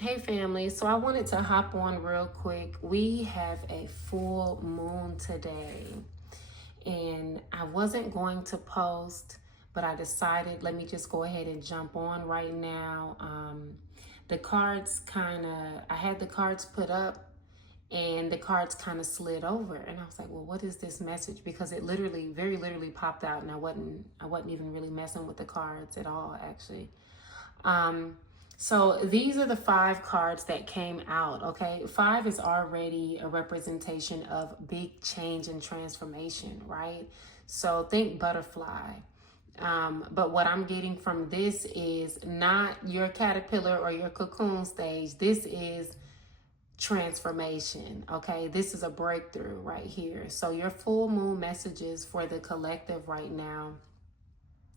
Hey family, so I wanted to hop on real quick. We have a full moon today, and I wasn't going to post, but I decided let me just go ahead and jump on right now. The cards I had the cards put up, and the cards kind of slid over, and I was like, well, what is this message? Because it literally, very literally popped out, and I wasn't even really messing with the cards at all, actually. Um, so these are the 5 cards that came out, okay? 5 is already a representation of big change and transformation, right? So think butterfly. But what I'm getting from this is not your caterpillar or your cocoon stage. This is transformation, okay? This is a breakthrough right here. So your full moon messages for the collective right now.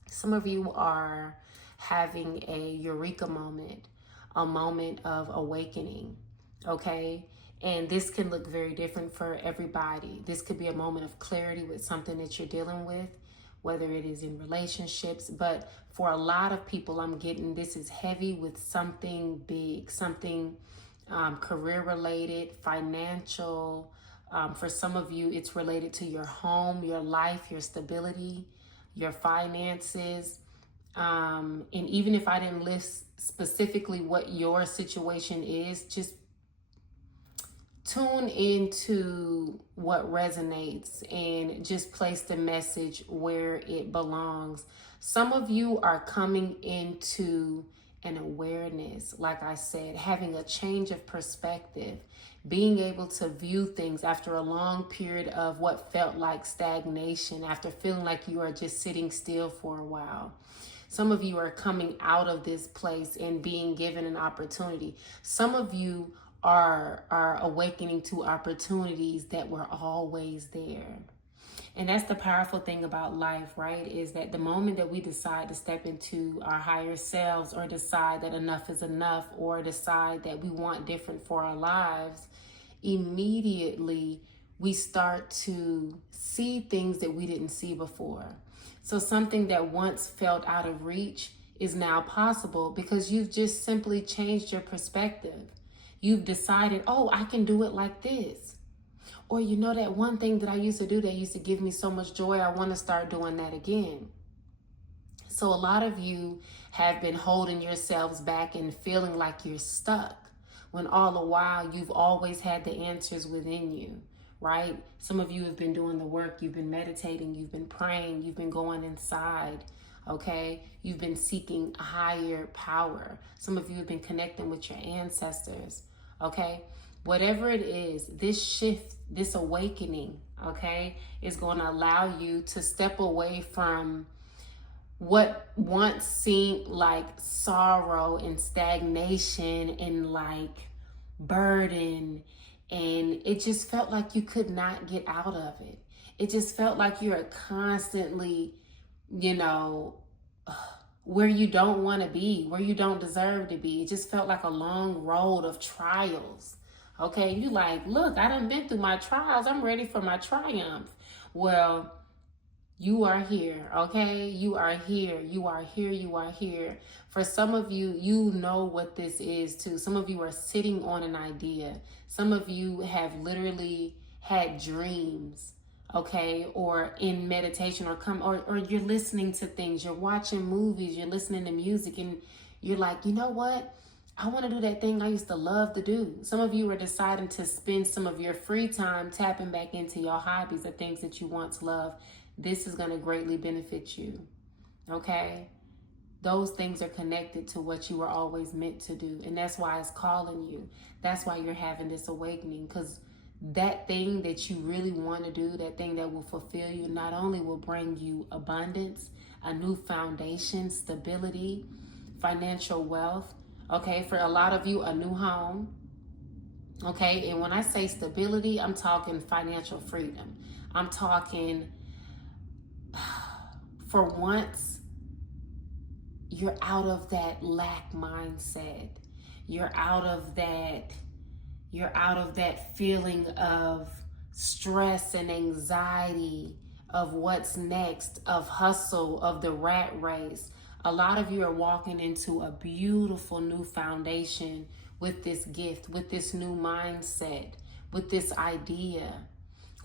Some of you are having a eureka moment, a moment of awakening, okay? And this can look very different for everybody. This could be a moment of clarity with something that you're dealing with, whether it is in relationships. But for a lot of people, I'm getting this is heavy with something big, something career related, financial. For some of you, it's related to your home, your life, your stability, your finances. And even if I didn't list specifically what your situation is, just tune into what resonates and just place the message where it belongs. Some of you are coming into an awareness, like I said, having a change of perspective, being able to view things after a long period of what felt like stagnation, after feeling like you are just sitting still for a while. Some of you are coming out of this place and being given an opportunity. Some of you are awakening to opportunities that were always there. And that's the powerful thing about life, right? Is that the moment that we decide to step into our higher selves, or decide that enough is enough, or decide that we want different for our lives, immediately we start to see things that we didn't see before. So something that once felt out of reach is now possible because you've just simply changed your perspective. You've decided, oh, I can do it like this. Or you know, that one thing that I used to do that used to give me so much joy, I want to start doing that again. So a lot of you have been holding yourselves back and feeling like you're stuck, when all the while you've always had the answers within you, right? Some of you have been doing the work, you've been meditating, you've been praying, you've been going inside, okay? You've been seeking a higher power. Some of you have been connecting with your ancestors, okay? Whatever it is, this shift, this awakening, okay, is going to allow you to step away from what once seemed like sorrow and stagnation and like burden, and it just felt like you could not get out of it. It just felt like you're constantly, you know, where you don't want to be, where you don't deserve to be. It just felt like a long road of trials. Okay, you like, look, I done been through my trials. I'm ready for my triumph. Well, you are here, okay? You are here. You are here. You are here. For some of you, you know what this is too. Some of you are sitting on an idea. Some of you have literally had dreams, okay? Or in meditation, or you're listening to things, you're watching movies, you're listening to music, and you're like, you know what? I want to do that thing I used to love to do. Some of you are deciding to spend some of your free time tapping back into your hobbies, the things that you once loved. This is going to greatly benefit you, okay? Those things are connected to what you were always meant to do, and that's why it's calling you. That's why you're having this awakening, because that thing that you really want to do, that thing that will fulfill you, not only will bring you abundance, a new foundation, stability, financial wealth, okay? For a lot of you, a new home, okay? And when I say stability, I'm talking financial freedom. I'm talking, for once, you're out of that lack mindset. You're out of that feeling of stress and anxiety, of what's next, of hustle, of the rat race. A lot of you are walking into a beautiful new foundation with this gift, with this new mindset, with this idea,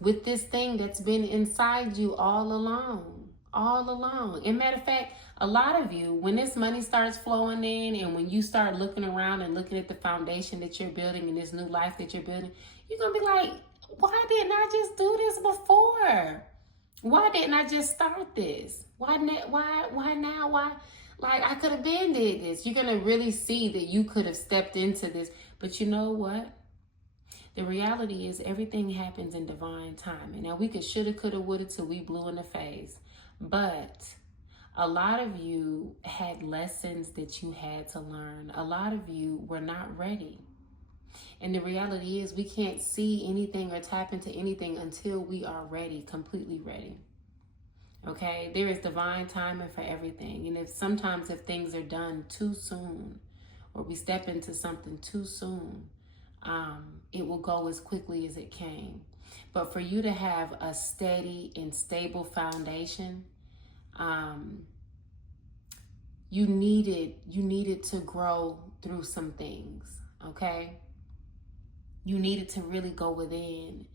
with this thing that's been inside you all along, all along. And matter of fact, a lot of you, when this money starts flowing in and when you start looking around and looking at the foundation that you're building and this new life that you're building, you're going to be like, why didn't I just do this before? Why didn't I just start this? Why now? Why? Like, I could have been did this. You're going to really see that you could have stepped into this. But you know what? The reality is everything happens in divine timing. Now, we could shoulda, coulda, woulda till we blue in the face. But a lot of you had lessons that you had to learn. A lot of you were not ready. And the reality is we can't see anything or tap into anything until we are ready, completely ready. Okay? There is divine timing for everything. And sometimes if things are done too soon or we step into something too soon, it will go as quickly as it came. But for you to have a steady and stable foundation, you needed to grow through some things, okay? You needed to really go within.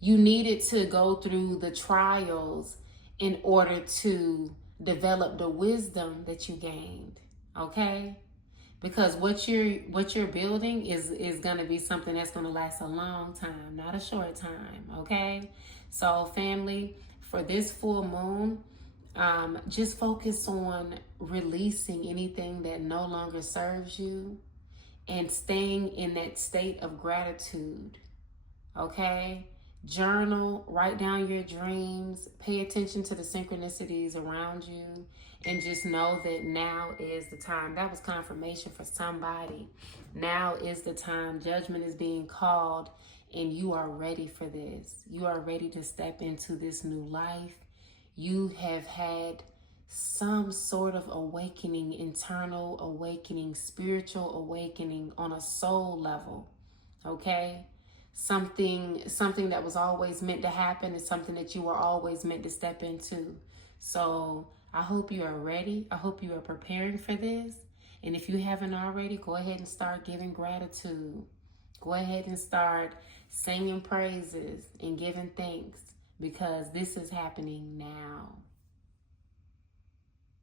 You needed to go through the trials in order to develop the wisdom that you gained, okay? Because what you're building is going to be something that's going to last a long time, not a short time, okay? So family, for this full moon, just focus on releasing anything that no longer serves you and staying in that state of gratitude, okay? Journal, write down your dreams, pay attention to the synchronicities around you, and just know that now is the time. That was confirmation for somebody. Now is the time. Judgment is being called, and you are ready for this. You are ready to step into this new life. You have had some sort of awakening, internal awakening, spiritual awakening on a soul level, okay? Something that was always meant to happen is something that you were always meant to step into. So I hope you are ready. I hope you are preparing for this. And if you haven't already, go ahead and start giving gratitude. Go ahead and start singing praises and giving thanks because this is happening now.